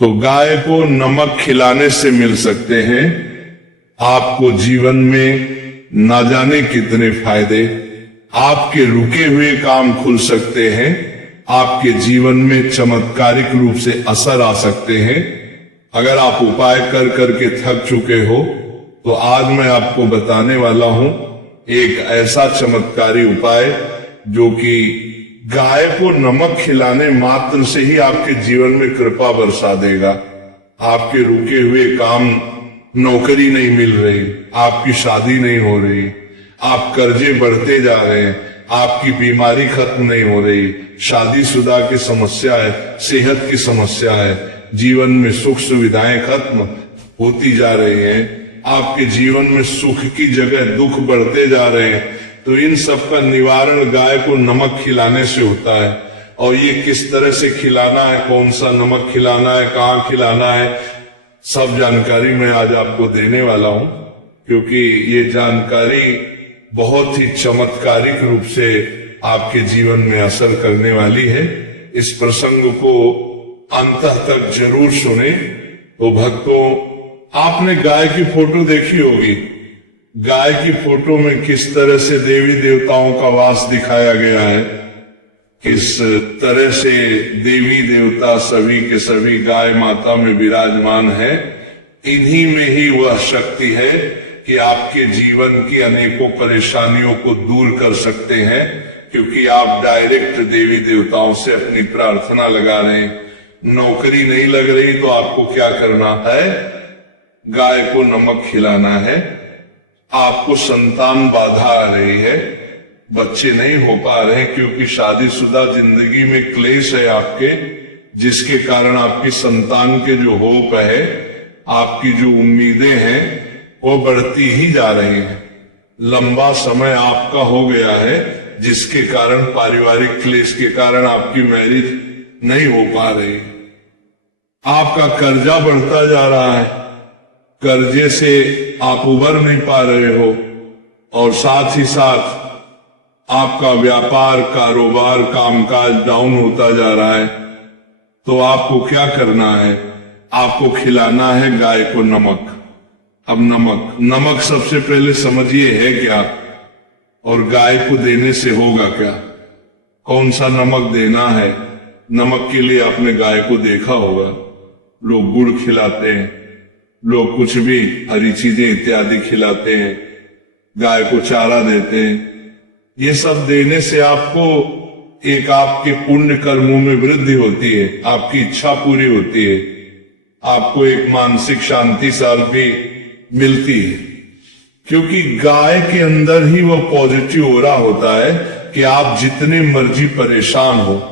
तो गाय को नमक खिलाने से मिल सकते हैं आपको जीवन में ना जाने कितने फायदे। आपके रुके हुए काम खुल सकते हैं, आपके जीवन में चमत्कारिक रूप से असर आ सकते हैं। अगर आप उपाय कर करके थक चुके हो तो आज मैं आपको बताने वाला हूं एक ऐसा चमत्कारी उपाय जो कि गाय को नमक खिलाने मात्र से ही आपके जीवन में कृपा बरसा देगा। आपके रुके हुए काम, नौकरी नहीं मिल रही, आपकी शादी नहीं हो रही, आप कर्जे बढ़ते जा रहे हैं, आपकी बीमारी खत्म नहीं हो रही, शादीशुदा की समस्या है, सेहत की समस्या है, जीवन में सुख सुविधाएं खत्म होती जा रही हैं, आपके जीवन में सुख की जगह दुख बढ़ते जा रहे हैं, तो इन सब का निवारण गाय को नमक खिलाने से होता है। और ये किस तरह से खिलाना है, कौन सा नमक खिलाना है, कहाँ खिलाना है, सब जानकारी मैं आज आपको देने वाला हूं, क्योंकि ये जानकारी बहुत ही चमत्कारिक रूप से आपके जीवन में असर करने वाली है। इस प्रसंग को अंत तक जरूर सुने। तो भक्तों, आपने गाय की फोटो देखी होगी। गाय की फोटो में किस तरह से देवी देवताओं का वास दिखाया गया है, किस तरह से देवी देवता सभी के सभी गाय माता में विराजमान है। इन्हीं में ही वह शक्ति है कि आपके जीवन की अनेकों परेशानियों को दूर कर सकते हैं, क्योंकि आप डायरेक्ट देवी देवताओं से अपनी प्रार्थना लगा रहे हैं। नौकरी नहीं लग रही तो आपको क्या करना है, गाय को नमक खिलाना है। आपको संतान बाधा आ रही है, बच्चे नहीं हो पा रहे हैं क्योंकि शादीशुदा जिंदगी में क्लेश है आपके, जिसके कारण आपकी संतान के जो होप है, आपकी जो उम्मीदें हैं वो बढ़ती ही जा रही हैं। लंबा समय आपका हो गया है, जिसके कारण पारिवारिक क्लेश के कारण आपकी मैरिज नहीं हो पा रही। आपका कर्जा बढ़ता जा रहा है, कर्जे से आप उबर नहीं पा रहे हो, और साथ ही साथ आपका व्यापार, कारोबार, कामकाज डाउन होता जा रहा है। तो आपको क्या करना है, आपको खिलाना है गाय को नमक। अब नमक सबसे पहले समझिए है क्या, और गाय को देने से होगा क्या, कौन सा नमक देना है। नमक के लिए आपने गाय को देखा होगा, लोग गुड़ खिलाते हैं, लोग कुछ भी हरी चीजें इत्यादि खिलाते हैं, गाय को चारा देते हैं। ये सब देने से आपको एक आपके पुण्य कर्मों में वृद्धि होती है, आपकी इच्छा पूरी होती है, आपको एक मानसिक शांति साथ भी मिलती है, क्योंकि गाय के अंदर ही वो पॉजिटिव ऑरा होता है कि आप जितने मर्जी परेशान हो,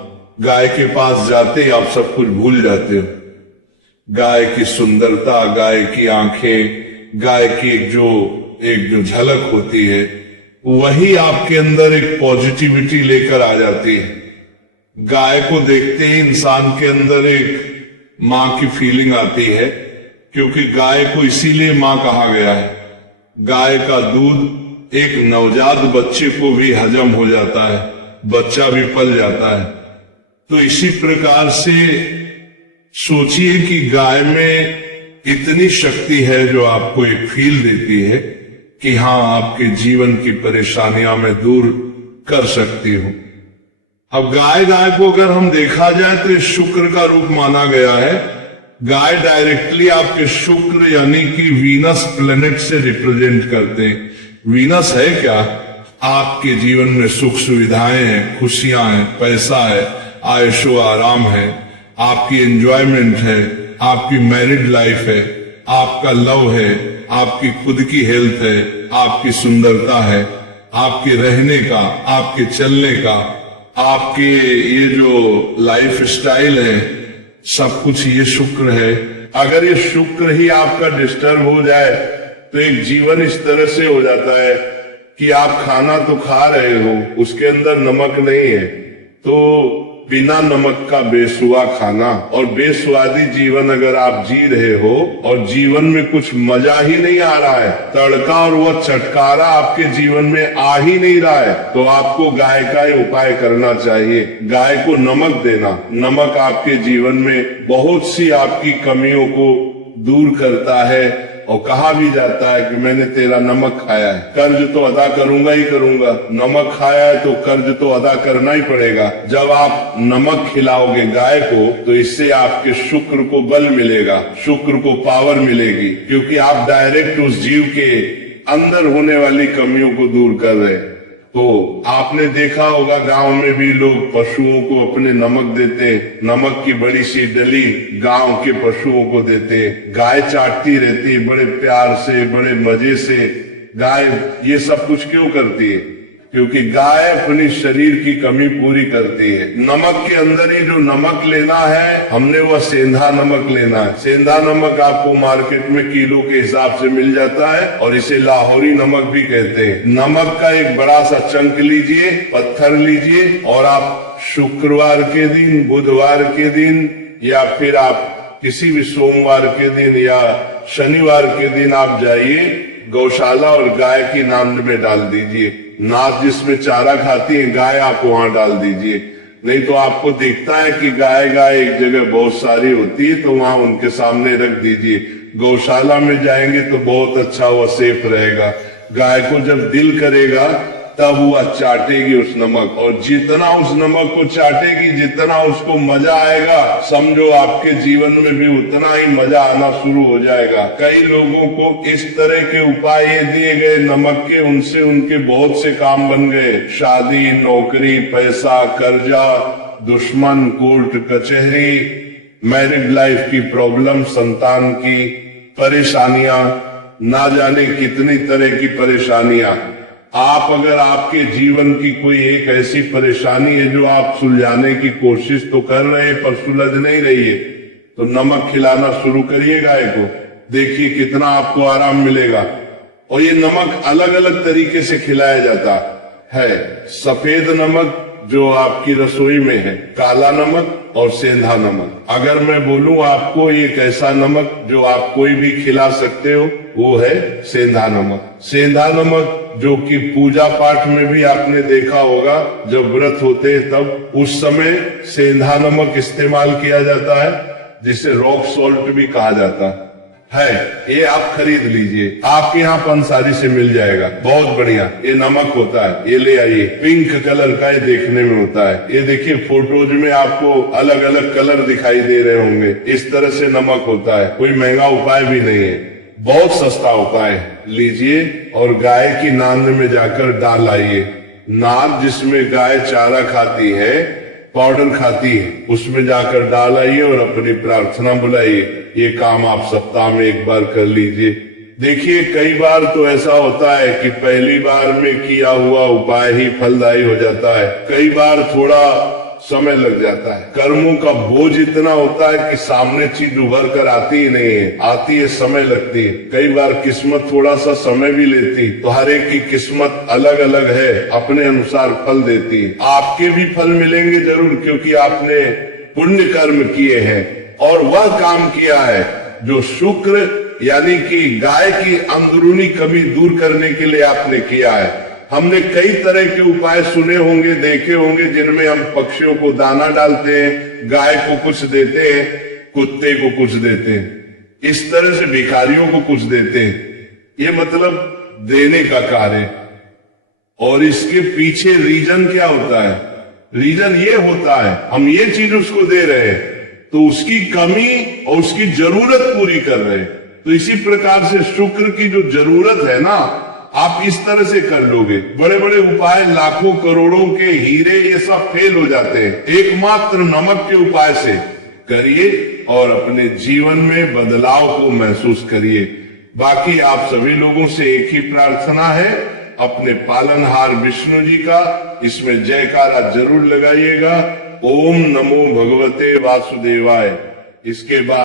गाय के पास जाते ही आप सब कुछ भूल जाते हो। गाय की सुंदरता, गाय की आंखें, गाय की एक जो झलक होती है, वही आपके अंदर एक पॉजिटिविटी लेकर आ जाती है। गाय को देखते ही इंसान के अंदर एक माँ की फीलिंग आती है, क्योंकि गाय को इसीलिए माँ कहा गया है। गाय का दूध एक नवजात बच्चे को भी हजम हो जाता है, बच्चा भी पल जाता है। तो इसी प्रकार से सोचिए कि गाय में इतनी शक्ति है जो आपको एक फील देती है कि हाँ, आपके जीवन की परेशानियां मैं दूर कर सकती हूं। अब गाय को अगर हम देखा जाए तो ये शुक्र का रूप माना गया है। गाय डायरेक्टली आपके शुक्र यानी कि वीनस प्लेनेट से रिप्रेजेंट करते हैं। वीनस है क्या, आपके जीवन में सुख सुविधाएं हैं, खुशियां हैं, पैसा है, आयशो आराम है, आपकी एंजॉयमेंट है, आपकी मैरिड लाइफ है, आपका लव है, आपकी खुद की हेल्थ है, आपकी सुंदरता है, आपके रहने का, आपके चलने का, आपके ये जो लाइफ स्टाइल है, सब कुछ ये शुक्र है। अगर ये शुक्र ही आपका डिस्टर्ब हो जाए तो एक जीवन इस तरह से हो जाता है कि आप खाना तो खा रहे हो, उसके अंदर नमक नहीं है, तो बिना नमक का बेसुआ खाना और बेस्वादी जीवन अगर आप जी रहे हो और जीवन में कुछ मजा ही नहीं आ रहा है, तड़का और वह चटकारा आपके जीवन में आ ही नहीं रहा है, तो आपको गाय का उपाय करना चाहिए। गाय को नमक देना। नमक आपके जीवन में बहुत सी आपकी कमियों को दूर करता है और कहा भी जाता है कि मैंने तेरा नमक खाया है, कर्ज तो अदा करूंगा ही करूंगा। नमक खाया है तो कर्ज तो अदा करना ही पड़ेगा। जब आप नमक खिलाओगे गाय को तो इससे आपके शुक्र को बल मिलेगा, शुक्र को पावर मिलेगी, क्योंकि आप डायरेक्ट उस जीव के अंदर होने वाली कमियों को दूर कर रहे हैं। तो आपने देखा होगा गांव में भी लोग पशुओं को अपने नमक देते, नमक की बड़ी सी डली गांव के पशुओं को देते। गाय चाटती रहती बड़े प्यार से, बड़े मजे से। गाय ये सब कुछ क्यों करती है? क्योंकि गाय अपनी शरीर की कमी पूरी करती है। नमक के अंदर ही जो नमक लेना है, हमने वह सेंधा नमक लेना है। सेंधा नमक आपको मार्केट में किलो के हिसाब से मिल जाता है और इसे लाहौरी नमक भी कहते हैं। नमक का एक बड़ा सा चंक लीजिए, पत्थर लीजिए और आप शुक्रवार के दिन, बुधवार के दिन या फिर आप किसी भी सोमवार के दिन या शनिवार के दिन आप जाइए गौशाला और गाय की नांद में डाल दीजिए। नाद जिसमें चारा खाती है गाय, आप वहां डाल दीजिए। नहीं तो आपको दिखता है कि गाय एक जगह बहुत सारी होती है, तो वहां उनके सामने रख दीजिए। गौशाला में जाएंगे तो बहुत अच्छा वह सेफ रहेगा। गाय को जब दिल करेगा तब वह चाटेगी उस नमक, और जितना उस नमक को चाटेगी, जितना उसको मजा आएगा, समझो आपके जीवन में भी उतना ही मजा आना शुरू हो जाएगा। कई लोगों को इस तरह के उपाय दिए गए नमक के, उनसे उनके बहुत से काम बन गए। शादी, नौकरी, पैसा, कर्जा, दुश्मन, कोर्ट कचहरी, मैरिड लाइफ की प्रॉब्लम, संतान की परेशानियां, ना जाने कितनी तरह की परेशानियां। आप अगर आपके जीवन की कोई एक ऐसी परेशानी है जो आप सुलझाने की कोशिश तो कर रहे हैं पर सुलझ नहीं रही है, तो नमक खिलाना शुरू करिए गाय को। देखिए कितना आपको आराम मिलेगा। और ये नमक अलग अलग तरीके से खिलाया जाता है। सफेद नमक जो आपकी रसोई में है, काला नमक और सेंधा नमक। अगर मैं बोलूं आपको एक ऐसा नमक जो आप कोई भी खिला सकते हो, वो है सेंधा नमक। सेंधा नमक जो कि पूजा पाठ में भी आपने देखा होगा, जब व्रत होते हैं तब उस समय सेंधा नमक इस्तेमाल किया जाता है, जिसे रॉक सॉल्ट भी कहा जाता है। ये आप खरीद लीजिए, आपके यहाँ पंसारी से मिल जाएगा, बहुत बढ़िया ये नमक होता है। ये ले आइए, पिंक कलर का ये देखने में होता है। ये देखिए फोटोज में आपको अलग अलग कलर दिखाई दे रहे होंगे, इस तरह से नमक होता है। कोई महंगा उपाय भी नहीं है, बहुत सस्ता उपाय है। लीजिए और गाय की नांद में जाकर डाल आइए। नाद जिसमें गाय चारा खाती है, पाउडर खाती है, उसमें जाकर डाल आइए और अपनी प्रार्थना बुलाइए। ये काम आप सप्ताह में एक बार कर लीजिए। देखिए कई बार तो ऐसा होता है कि पहली बार में किया हुआ उपाय ही फलदायी हो जाता है, कई बार थोड़ा समय लग जाता है। कर्मों का बोझ इतना होता है कि सामने चीज उभर कर आती ही नहीं है, आती है समय लगती है। कई बार किस्मत थोड़ा सा समय भी लेती, तो हर एक की किस्मत अलग अलग है, अपने अनुसार फल देती है। आपके भी फल मिलेंगे जरूर, क्योंकि आपने पुण्य कर्म किए हैं और वह काम किया है जो शुक्र यानी कि गाय की अंदरूनी कमी दूर करने के लिए आपने किया है। हमने कई तरह के उपाय सुने होंगे, देखे होंगे, जिनमें हम पक्षियों को दाना डालते हैं, गाय को कुछ देते हैं, कुत्ते को कुछ देते हैं, इस तरह से भिखारियों को कुछ देते हैं। ये मतलब देने का कार्य। और इसके पीछे रीजन क्या होता है? रीजन ये होता है हम ये चीज उसको दे रहे हैं तो उसकी कमी और उसकी जरूरत पूरी कर रहे हैं। तो इसी प्रकार से शुक्र की जो जरूरत है ना, आप इस तरह से कर लोगे। बड़े बड़े उपाय, लाखों करोड़ों के हीरे, ये सब फेल हो जाते हैं। एकमात्र नमक के उपाय से करिए और अपने जीवन में बदलाव को महसूस करिए। बाकी आप सभी लोगों से एक ही प्रार्थना है, अपने पालनहार विष्णु जी का इसमें जयकारा जरूर लगाइएगा। ओम नमो भगवते वासुदेवाय। इसके बाद